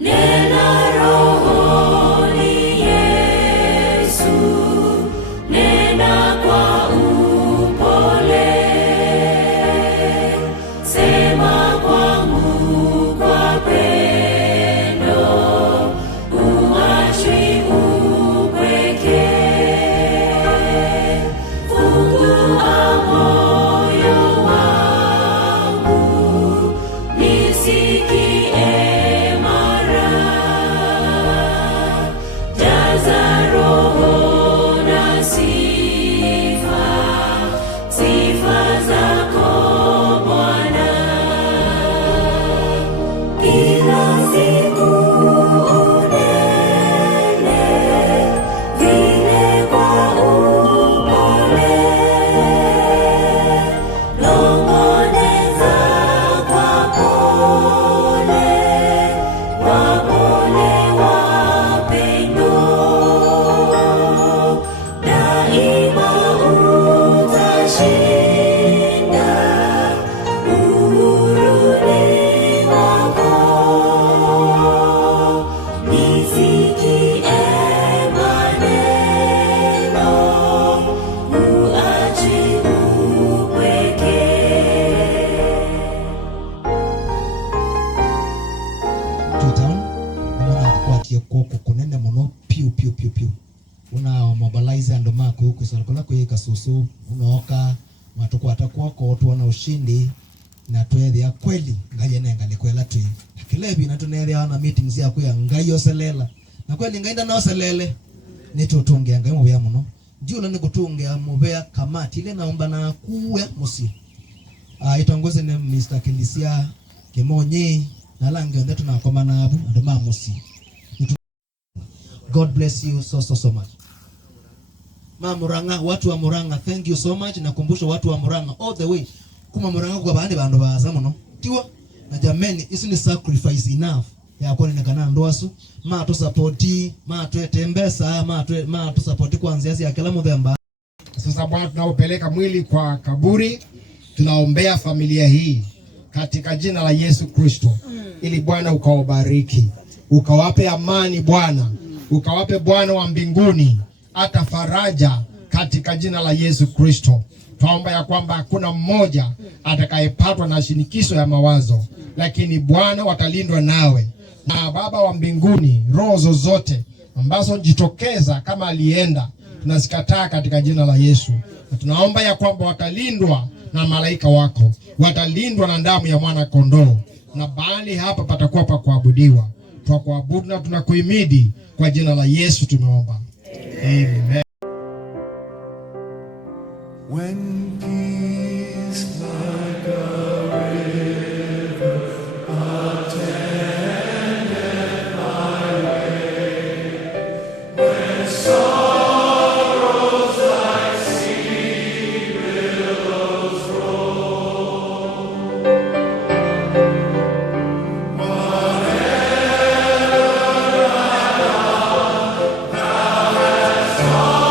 Nena rohoni Yesu, nena kwa upole, sema kwangu kwa pendo, uachwi upweke. Fungua moyo wangu, nisikie mara, jaza roho na sifa, sifa zako Bwana. Kila siku unene vile kwa upole, nong'oneza kwa pole, wapole wapendo, daima utashinda, uhuruni wako. Nisikie maneno, uachi upweke. Tutam mwana kwatie koko kunene muno piu piu piu piu una mobilize ando mako huko salikola kwa kasusu unaoka matukwata kwako tuona ushindi na twethe ya kweli ngaye nenga likwela tu kilebi na tunele ana meetings ya kuya ngayo selela na kweli ngainda na selele nitutunge ngai mu bya muno ndio nani kutunge mubea kamati ile naomba na kuya musi itongoze ne Mr. Kilisia Kemonyi na lange ndetu na komana abu ndo mamusi. God bless you so much. Murang'a, watu wa Murang'a, thank you so much. Nakumbusha watu wa Murang'a all the way. Kuma Murang'a kwa bandi bandu baza muno. Tiwa na jameni isi ni sacrifice enough ya kwa nekana ndoasu ma to supporti ma to tembesa ma to supporti kuanzia ya kila November. Sasa Bwana, tunaopeleka mwili kwa kaburi, tunaombea familia hii katika jina la Yesu Kristo, ili Bwana ukawabariki, ukawape amani Bwana, ukawape Bwana wa mbinguni hata faraja katika jina la Yesu Kristo. Tuomba ya kwamba hakuna mmoja atakayepatwa na shinikizo ya mawazo, lakini Bwana watalindwa nawe. Na Baba wa mbinguni, roho zozote ambazo jitokeza kama alienda, tunazikataa katika jina la Yesu. Na tunaomba ya kwamba watalindwa na malaika wako, watalindwa na damu ya mwana kondoo, na bali hapa patakuwa pa kuabudiwa. Tunakuabudu na tunakuhimidi kwa jina la Yesu tumeomba. Amen. When peace like a river attendeth my way, when sorrows like sea billows roll, whatever I done, thou hast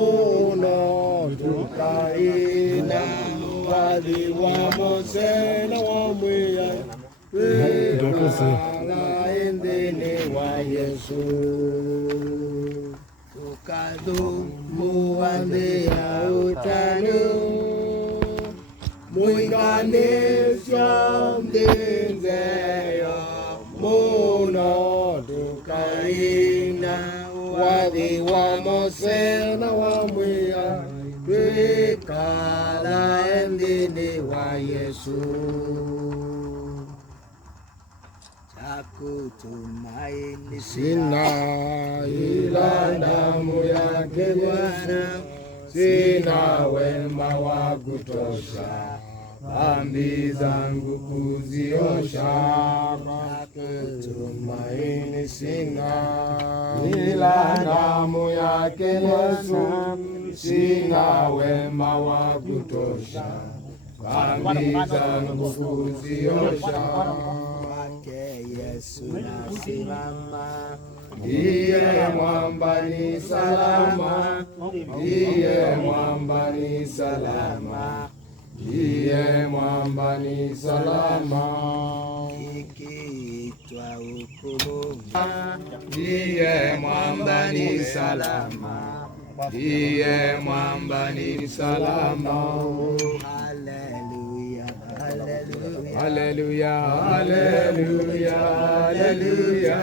Muno tukaina wali wa Mose na wa Mwiya tukala endeni wa Yesu tukadumu andea utanu mwinganisha mdinzeya muno tukaina wali wa Mose na wa Mwiya tukala endeni wa Yesu chakutumaini sina ila damu yake Bwana sina wema wa kutosha dhambi zangu kuziosha chakutumaini sina ila damu yake Yesu sina wema wa kutosha dhambi zangu kuziosha kwake Yesu nasimama ndiye mwamba ni salama ndiye mwamba ni salama ndiye mwamba ni salama ikiitwa hukumu ndiye mwamba ni salama ndiye mwamba ni salama haleluya haleluya haleluya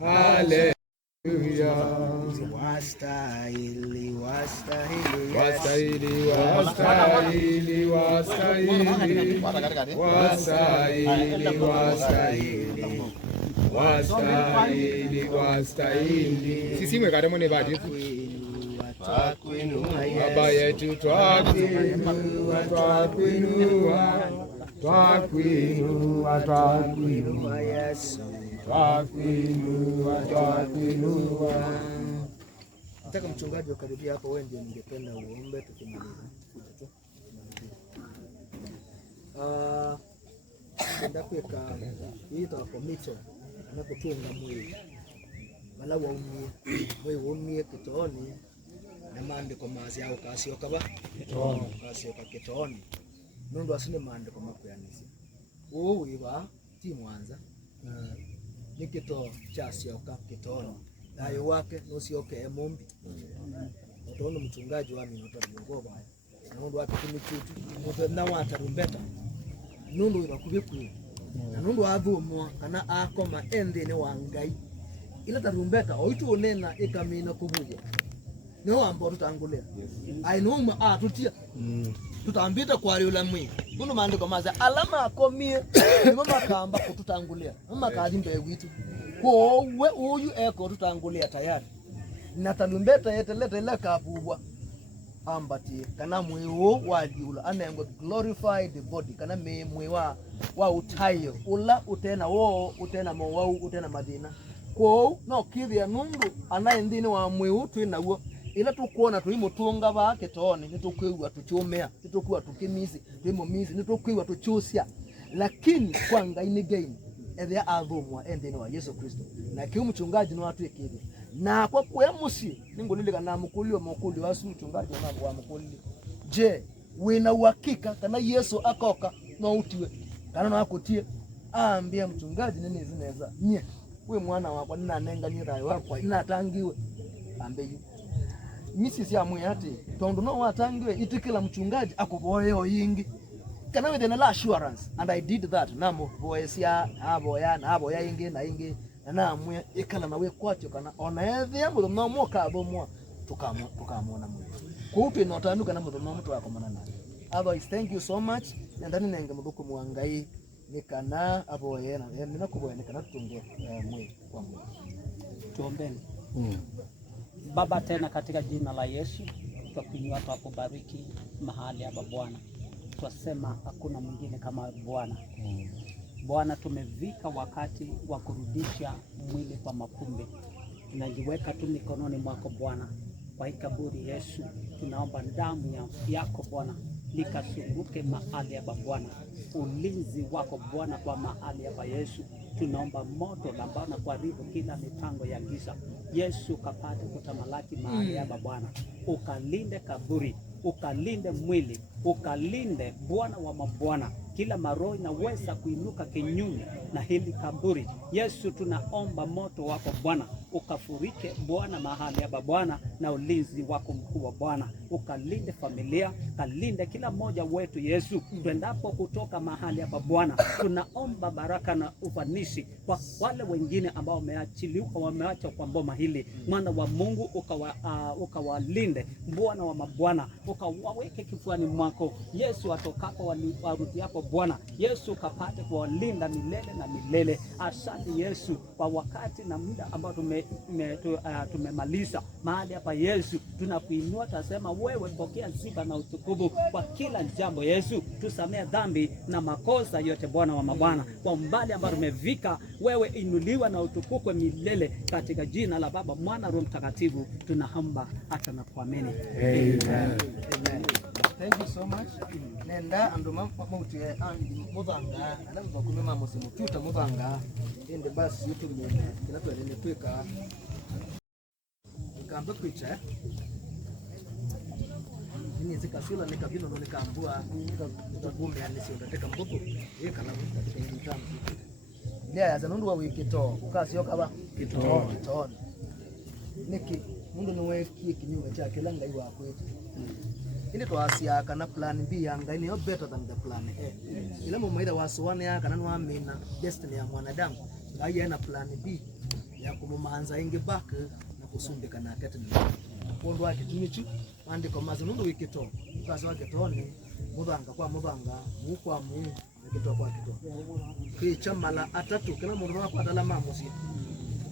haleluya wastahili wastahili wastahili wastahili wastahili wastahili wastahili wastahili sisi mwekare ne baje baba yetu twakuinua twakuinua twakuinua twakuinua Yesu twakuinua twakuinua. Nataka mchungaji ukaribia hapo, wewe ndio ningependa uombe tukimaliza. Ndakweka hii twakomito anapotunga mwili bala waumie wewe waumie kitoni na maandiko mazi yao kasio kaba kitoni kasio ka kitoni nundu asine maandiko makuyanisi uwiba ti mwanza nikito chasio ka kitoni dayo wake nosioke emombi utono mchungaji wami notabiongo baya nundu wake kimichutu muto na watarumbeta nundu irakubiku na nundu athumwa kana akoma endene wa Ngai ila tarumbeta oitu onena ikamina kubuja no ambo tutangulia ainoma tutia tutambita kwa ula mwi kuno maandiko maza alama akomie mama kamba kututangulia mama kazi mbewitu ko we uyu eko tutangulia tayari na tarumbeta yeteleta ile kabubwa ambati kana mwiwo waliula anengwe glorify the body kana mwe wa utayo ula utena wo utena mo wa utena madina ko no kithia nundu anaendini wa mwiwu twina wo ila tukuona tuimutunga ba kitoni nitukwiwa tuchomea nitukwiwa tukimisi twimomisi nitukwiwa tuchusia lakini kwa Ngai ni gain ethia athumwa endini wa Yesu Kristo na kiu mchungaji no watu ikiri na kwa kwemusi ningulilika na mukuli wa su mchungaji na wa mukuli je wina uhakika kana Yesu akoka no utiwe kana no akotie ambia mchungaji nini zinaweza nye we mwana wako ninanenga ni rayo wako inatangiwe ambeyu misisi amwe ati tondo no watangiwe itikila mchungaji akuboyo yingi kana with an assurance and I did that namo boesia aboya yingi na yingi na amwe ikala nawe kwatyo kana ona ethia mutho no moka bomwa tukamona mwe kupe no tanduka na mutho no mtu wako manana otherwise thank you so much ndani nenge muduku mwangai nikana aboye na mina kuboya nikana tutunge mwe kwa mwe tuombeni. Baba, tena katika jina la Yesu tunakuinua tukubariki mahali hapa Bwana. twasema hakuna mwingine kama Bwana. Bwana, tumevika wakati wa kurudisha mwili kwa mapumbe. Tunajiweka tu mikononi mwako Bwana. Kwa kaburi Yesu, tunaomba damu yako Bwana likasunguke mahali hapa Bwana. Ulinzi wako Bwana kwa mahali hapa Yesu. Tunaomba moto ambao na kuharibu kila mipango ya giza. Yesu kapate kutamalaki mahali hapa Bwana. Ukalinde kaburi, ukalinde mwili, ukalinde Bwana wa mabwana. Kila maroho inaweza kuinuka kinyume na hili kaburi. Yesu, tunaomba moto wako Bwana ukafurike Bwana mahali hapa Bwana, na ulinzi wako mkuu wa Bwana ukalinde familia, kalinde kila mmoja wetu Yesu. Tuendapo kutoka mahali hapa Bwana, tunaomba baraka na ufanisi kwa wale wengine ambao wameachiliwa, wameacha kwa mboma hili. Mwana wa Mungu ukawalinde Bwana wa mabwana, ukawaweke kifuani mwako Yesu. Watokapo warudiapo Bwana Yesu ukapate kuwalinda milele na milele. Asante Yesu kwa wakati na muda ambao tumemaliza mahali hapa Yesu. Tunakuinua, tunasema wewe pokea sifa na utukufu kwa kila jambo Yesu. Tusamee dhambi na makosa yote Bwana wa mabwana. Kwa umbali ambao tumevika, wewe inuliwa na utukufu milele, katika jina la Baba, Mwana, Roho Mtakatifu tunaomba hata na kuamini. Amen. Amen. Thank you so much. Nenda ando mauti andi mudanga anamva kumema musimu tuta mudanga ende basi yetu mwenye kila tu ene tweka ikamba kwicha ni zikasula nikabino ndo nikambua nikabume anisi ndateka mbuku yekala mtamu ya zanundu wa wiki to ukasi yokaba kito niki mundu niwe kinyume chake langa iwa kwetu ini twasia kana plan B yanga ini yo better than the plan A. Ila mumaida wasuwane ya kana nuamina destiny ya mwanadamu ngaya na plan B ya kumumanza ingi back na kusumbika na ketani kondo wake tunichu andiko mazunundu wikito kaza wake toni mudanga kwa mudanga mukwa mu kito kwa kito kicha mala atatu kila mundu wako adala mamusi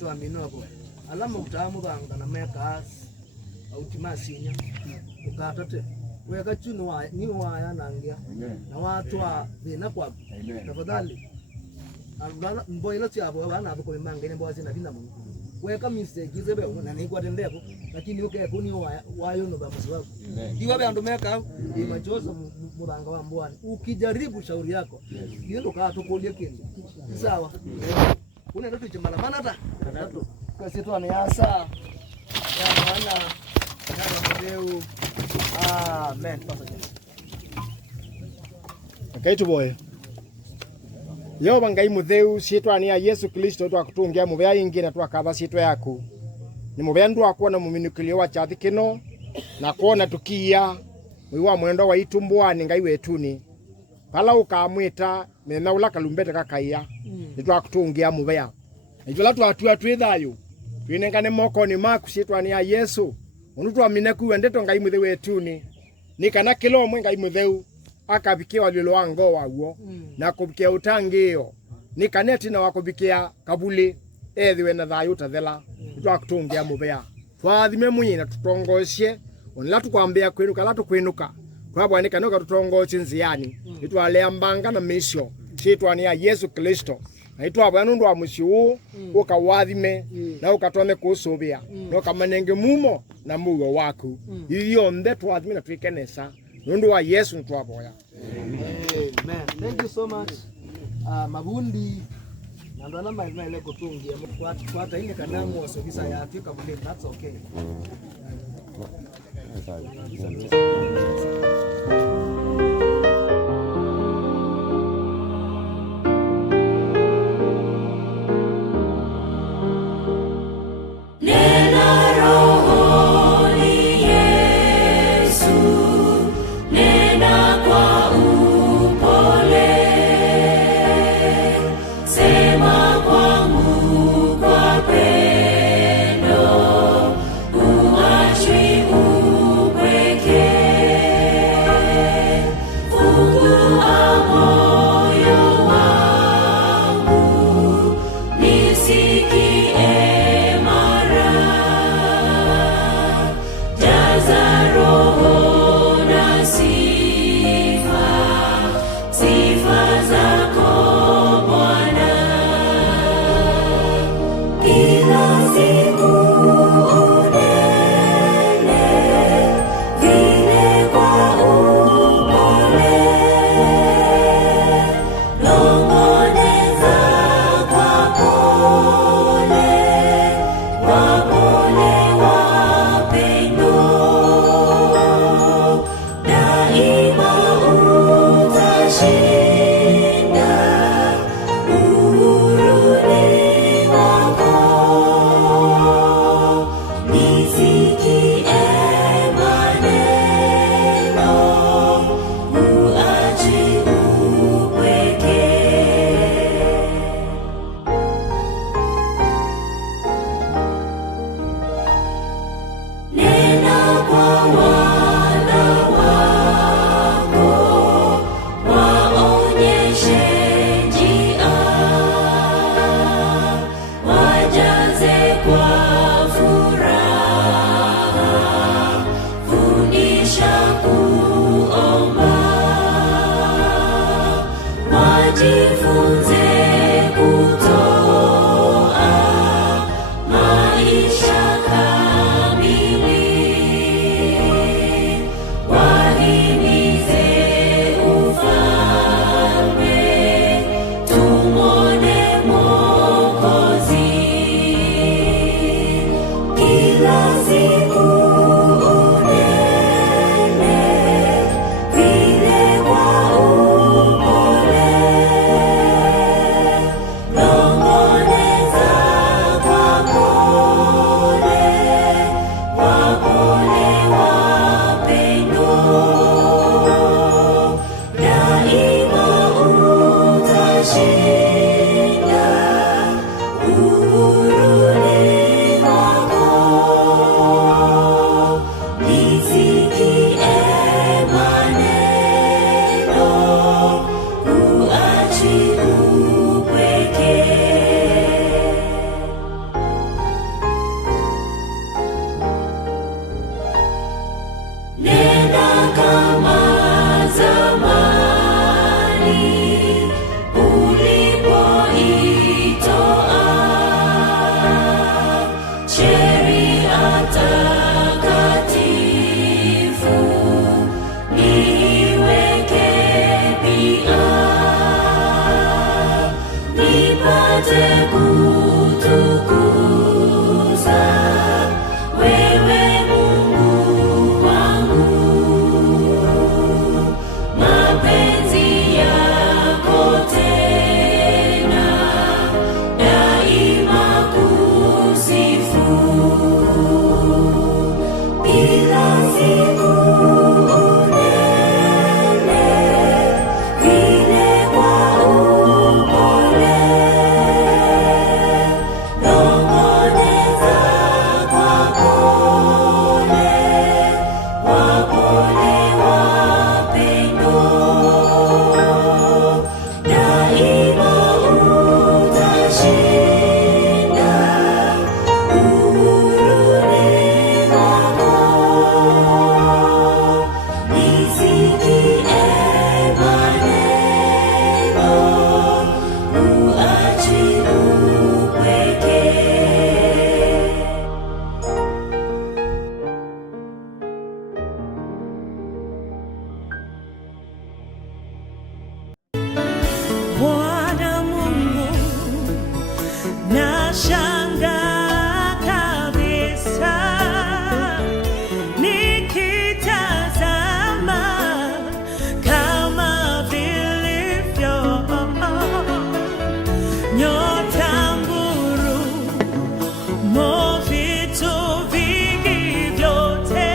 to amino hapo alama utamu banga na mekas autimasinya ukatate weka chunu wa ni waya nangia na watu wa thina kwa tafadhali alana mboila tiabo bana abako mangene mbozi na binda mungu weka mistake zebe na ni kwa tendeko lakini uke kuni wayo no bamuzi wako diwa be andomeka imachoza muranga wa mbwani ukijaribu shauri yako hiyo ndo kaa tukolie kende sawa unaenda tu chambala manata tatu kwa situ aniasa ya maana kama leo amen Kaitu boy yo bangai mutheu sitwa ni ya Yesu Kristo twakutungia mubea ingine twakatha sitwa yaku ni mubea ndu akuona muminikilio wa chathi kino na kuona tukia mwiwa mwendo wa itumbwani ngai wetuni pala ukamwita mena ula kalumbete kakaiya nitwakutungia mubea ijula twatua twithayo twinengane moko ni maku sitwa ni ya Yesu unu twamine kuwe ndeto ngai mutheu wetuni ni kana kilo mwe ngai mutheu akabikia walilo wango wawo na kubikia utangio ni kaneti na wakubikia kabuli ethiwe na thayu tathela twakutungia mubea twathime munyina tutongocie onla tukwambia kwinuka la tukwinuka twabwanika noka tutongocie nziani itwalea mbanga na misio sitwa ni ya Yesu Kristo na itwabwa nundu wa mushiu ukawathime na ukatome kusubia noka manenge mumo na mugo waku iyo nde twathime na twikenesa nundu wa Yesu ntwaboya. Amen. Thank you so much. Mabundi na ndo namba ile kutungia kwa ile kanamu wasogisa ya Afrika mule, that's okay. Uachwi upweke utashinda. Uhuruni wako nisikie maneno, uache upweke. Nena kwa wana wako, waonyeshe njia, wajaze kwa furaha, fundisha kuomba, wajifunze kutoa maisha kamili, wahimize ufalme, tumwone Mwokozi. Kila siku unene vile kwa upole, nong'oneza kwa pole, wapole wapendo, daima utashinda. Uhuruni wako nisikie maneno, uache upweke. Nenda kama zamani ulipoitoa sheria takatifu, niweke pia, nipate kutukuza wewe Mungu wangu, mapenzi yako tena daima kusifu. Kila siku unene vile kwa upole, nong'oneza kwa pole, wapole wapendo, daima utashinda. Uhuruni wako nisikie maneno, uache upweke. Bwana Mungu, nashangaa kabisa nikitazama kama vilivyo nyota ngurumo, vitu vingi vyote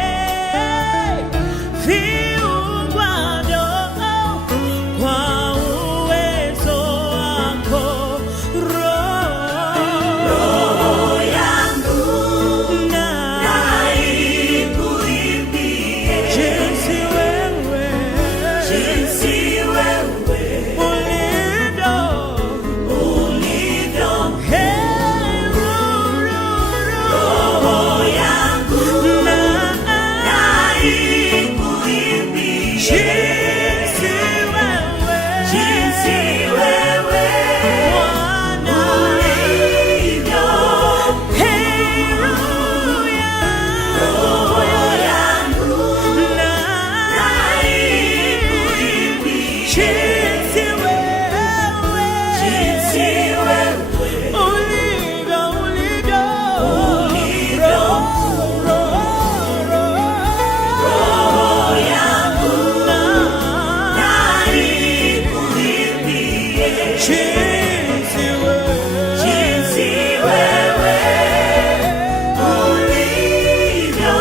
viungwavyo kwa uwezo wako. Roho yangu na ikuimbie jinsi wewe ulivyo. Hey, roho yangu na ikuimbie jinsi wewe Bwana ulivyo. Hey, roho yangu na ikuimbie jinsi wewe ulivyo. Roho yangu na ikuimbie jinsi wewe ulivyo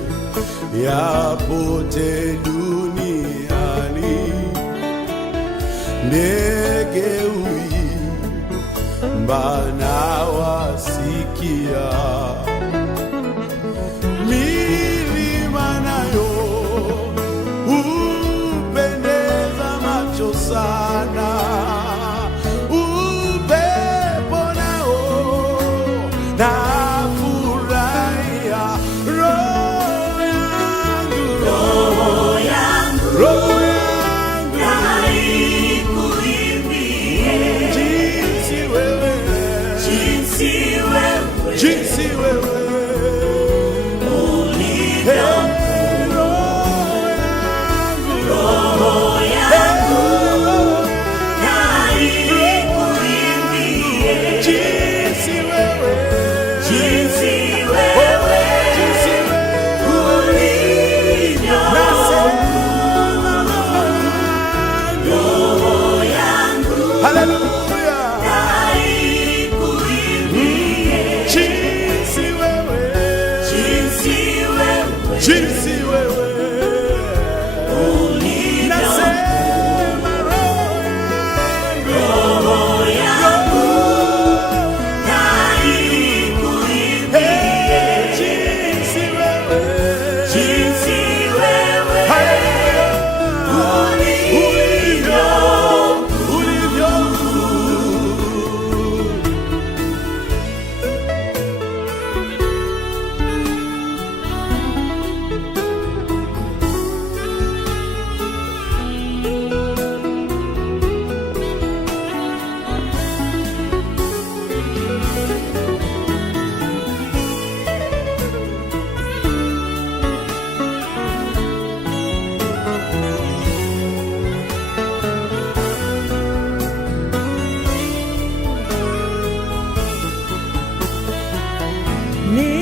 nikitembea pote duniani, ndege huimba nawasikia, milima nayo hupendeza macho sana, upepo nao nafurahia, roho yangu na ikuimbie jinsi wewe ulivyo. Roho yangu na ikuimbie jinsi wewe ulivyo. Roho yangu haleluya, na ikuimbie jinsi wewe jinsi wewe nasema roho yangu na ikuimbie jinsi wewe ulivyo. ni